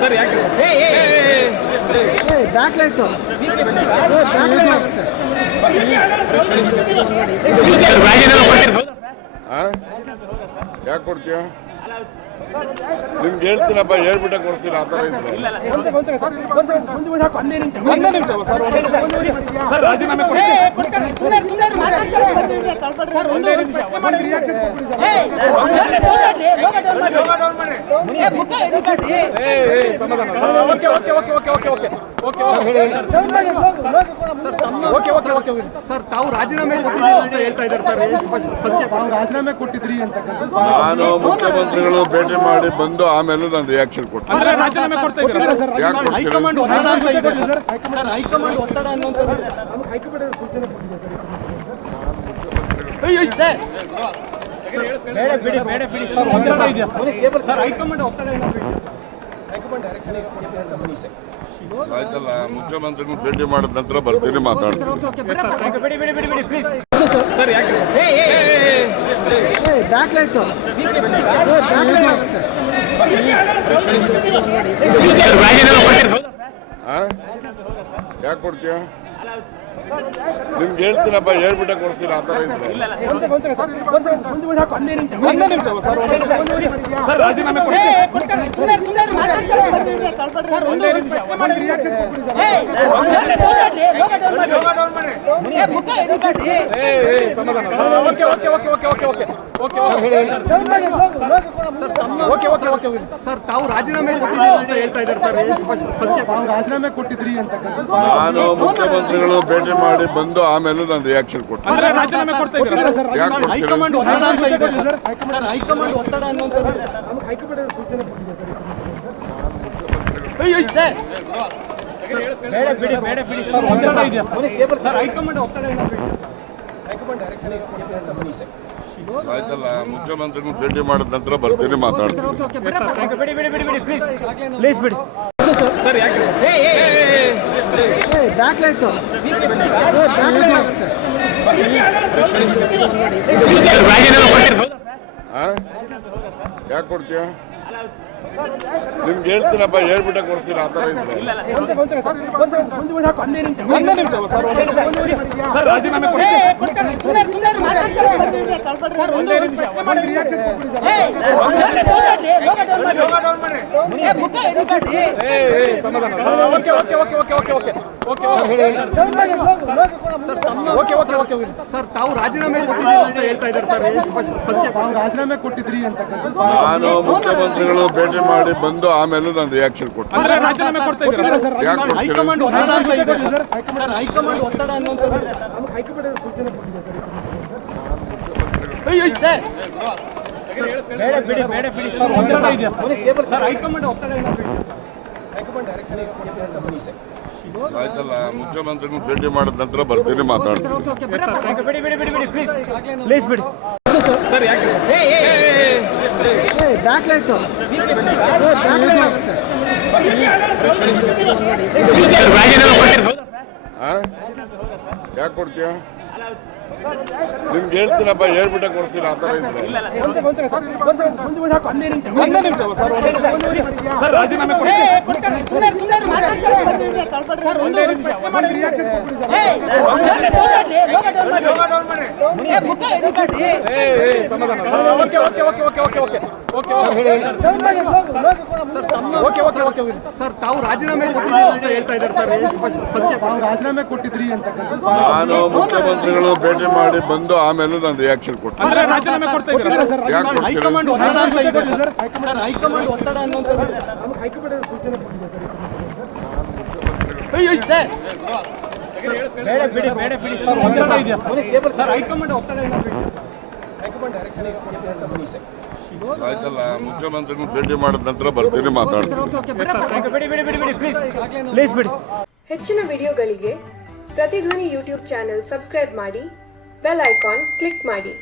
Sir ಯಾಕೆ back light ಯಾಕೆ ಕೊಡ್ತೀಯ ನಿಮ್ಗೆ ಹೇಳ್ತೀನಪ್ಪ ಹೇಳ್ಬಿಟ್ಟೆ ಕೊಡ್ತೀನಿ ಆ ಥರ ಇದ್ರೆ ಒಂದೇ ನಿಮಿಷ ಸರ್ ರಾಜೀನಾಮೆ ಸರ್ ತಾವು ರಾಜೀನಾಮೆ ಕೊಟ್ಟಿದ್ದೀರಿ ಅಂತ ಹೇಳ್ತಾ ಇದ್ದಾರೆ ಸರ್ ಸತ್ಯ ತಾವು ರಾಜೀನಾಮೆ ಕೊಟ್ಟಿದ್ರಿ ಅಂತ ನಾನು ಮುಖ್ಯಮಂತ್ರಿಗಳು ಭೇಟಿ ಮಾಡಿ ಬಂದು ಆಮೇಲೆ ನಾನು ರಿಯಾಕ್ಷನ್ ಕೊಡ್ತೀನಿ. ರಾಜೀನಾಮೆ ಕೊಡ್ತಾ ಇದ್ದೀರಾ ಯಾಕೆ ಕೊಡ್ತೀರಾ? ಹೈಕಮಾಂಡ್ ಒತ್ತಡ ಅಂತ ಇದೆ ಸರ್. ಹೈಕಮಾಂಡ್ ಒತ್ತಡ ಅನ್ನುವಂಥದ್ದು ಹೈಕಮಾಂಡ್ ಸೂಚನೆ ಸರ್ ಹೈಕಮಾಂಡ್ ಒತ್ತಡ ಹೈಕಮಾಂಡ್ ಡೈರೆಕ್ಷನ್ ಆಯ್ತಲ್ಲ, ಮುಖ್ಯಮಂತ್ರಿಗಳು ಭೇಟಿ ಮಾಡಿದ ನಂತರ ಬರ್ತೀನಿ ಮಾತಾಡ್ತೀನಿ. ಸರ್ ಯಾಕೆ ಬ್ಯಾಕ್ ಲೈಟ್ ಯಾಕೆ ಕೊಡ್ತೀಯ ನಿಮ್ಗೆ ಹೇಳ್ತೀನಪ್ಪ ಹೇಳ್ಬಿಟ್ಟೆ ಕೊಡ್ತೀನಿ ಆ ಥರ ಇದ್ರೆ ಒಂದೇ ನಿಮಿಷ ಸರ್ ರಾಜೀನಾಮೆ ಸರ್ ತಾವು ರಾಜೀನಾಮೆ ಕೊಟ್ಟಿದ್ದೀರಿ ಅಂತ ಹೇಳ್ತಾ ಇದ್ದಾರೆ ಸರ್ ಸತ್ಯ ತಾವು ರಾಜೀನಾಮೆ ಕೊಟ್ಟಿದ್ರಿ ಅಂತ ನಾನು ಮುಖ್ಯಮಂತ್ರಿಗಳು ಭೇಟಿ ಮಾಡಿ ಬಂದು ಆಮೇಲೆ ನಾನು ರಿಯಾಕ್ಷನ್ ಕೊಡ್ತೀನಿ. ರಾಜೀನಾಮೆ ಕೊಡ್ತಾ ಇದ್ದೀರಾ ಯಾಕೆ ಕೊಡ್ತೀರಾ? ಹೈಕಮಾಂಡ್ ಒತ್ತಡ ಅಂತ ಇದೆ ಸರ್. ಹೈಕಮಾಂಡ್ ಒತ್ತಡ ಅನ್ನುವಂಥದ್ದು ಹೈಕಮಾಂಡ್ ಸೂಚನೆ ಸರ್ ಹೈಕಮಾಂಡ್ ಒತ್ತಡ ಹೈಕಮಾಂಡ್ ಡೈರೆಕ್ಷನ್ ಆಯ್ತಲ್ಲ, ಮುಖ್ಯಮಂತ್ರಿಗಳು ಭೇಟಿ ಮಾಡಿದ ನಂತರ ಬರ್ತೀನಿ ಮಾತಾಡ್ತೀನಿ. ಸರ್ ಯಾಕೆ ಬ್ಯಾಕ್ ಲೈಟ್ ಯಾಕೆ ಕೊಡ್ತೀಯ ನಿಮ್ಗೆ ಹೇಳ್ತೀನಪ್ಪ ಹೇಳ್ಬಿಟ್ಟೆ ಕೊಡ್ತೀನಿ ಆ ಥರ ಇದ್ರೆ ಒಂದೇ ನಿಮಿಷ ಸರ್ ರಾಜೀನಾಮೆ ಸರ್ ತಾವು ರಾಜೀನಾಮೆ ಕೊಟ್ಟಿದ್ದೀರಿ ಅಂತ ಹೇಳ್ತಾ ಇದ್ದಾರೆ ಸರ್ ಸತ್ಯ ತಾವು ರಾಜೀನಾಮೆ ಕೊಟ್ಟಿದ್ರಿ ಅಂತ ನಾನು ಮುಖ್ಯಮಂತ್ರಿಗಳು ಭೇಟಿ ಮಾಡಿ ಬಂದು ಆಮೇಲೆ ನಾನು ರಿಯಾಕ್ಷನ್ ಕೊಡ್ತೀನಿ. ರಾಜೀನಾಮೆ ಕೊಡ್ತಾ ಇದ್ದೀರಾ ಯಾಕೆ ಕೊಡ್ತೀರಾ? ಹೈಕಮಾಂಡ್ ಒತ್ತಡ ಅಂತ ಇದೆ ಸರ್. ಹೈಕಮಾಂಡ್ ಒತ್ತಡ ಅನ್ನುವಂಥದ್ದು ಹೈಕಮಾಂಡ್ ಸೂಚನೆ ಸರ್ ಹೈಕಮಾಂಡ್ ಒತ್ತಡ ಹೈಕಮಾಂಡ್ ಡೈರೆಕ್ಷನ್ ಆಯ್ತಲ್ಲ, ಮುಖ್ಯಮಂತ್ರಿಗಳು ಭೇಟಿ ಮಾಡಿದ ನಂತರ ಬರ್ತೀನಿ ಮಾತಾಡ್ತೀನಿ. ಸರ್ ಯಾಕೆ ಬ್ಯಾಕ್ ಲೈಟ್ ಯಾಕೆ ಕೊಡ್ತೀಯ ನಿಮ್ಗೆ ಹೇಳ್ತೀನಪ್ಪ ಹೇಳ್ಬಿಟ್ಟೆ ಕೊಡ್ತೀನಿ ಆ ಥರ ಇದ್ರೆ ಒಂದೇ ನಿಮಿಷ ಸರ್ ರಾಜೀನಾಮೆ ಸರ್ ತಾವು ರಾಜೀನಾಮೆ ಕೊಟ್ಟಿದ್ದೀರಿ ಅಂತ ಹೇಳ್ತಾ ಇದ್ದಾರೆ ಸರ್ ಸತ್ಯ ತಾವು ರಾಜೀನಾಮೆ ಕೊಟ್ಟಿದ್ರಿ ಅಂತ ನಾನು ಮುಖ್ಯಮಂತ್ರಿಗಳು ಭೇಟಿ ಮಾಡಿ ಬಂದು ಆಮೇಲೆ ನಾನು ರಿಯಾಕ್ಷನ್ ಕೊಡ್ತೀನಿ. ರಾಜೀನಾಮೆ ಕೊಡ್ತಾ ಇದ್ದೀರಾ ಯಾಕೆ ಕೊಡ್ತೀರಾ? ಹೈಕಮಾಂಡ್ ಒತ್ತಡ ಅಂತ ಇದೆ ಸರ್. ಹೈಕಮಾಂಡ್ ಒತ್ತಡ ಅನ್ನುವಂಥದ್ದು ಹೈಕಮಾಂಡ್ ಸೂಚನೆ ಸರ್ ಹೈಕಮಾಂಡ್ ಒತ್ತಡ ಹೈಕಮಾಂಡ್ ಡೈರೆಕ್ಷನ್ ಆಯ್ತಲ್ಲ, ಮುಖ್ಯಮಂತ್ರಿಗಳು ಭೇಟಿ ಮಾಡಿದ ನಂತರ ಬರ್ತೀನಿ ಮಾತಾಡ್ತೀನಿ. ಹೆಚ್ಚಿನ ವಿಡಿಯೋಗಳಿಗೆ ಪ್ರತಿಧ್ವನಿ ಯೂಟ್ಯೂಬ್ ಚಾನೆಲ್ ಸಬ್ಸ್ಕ್ರೈಬ್ ಮಾಡಿ, ಬೆಲ್ ಐಕಾನ್ ಕ್ಲಿಕ್ ಮಾಡಿ.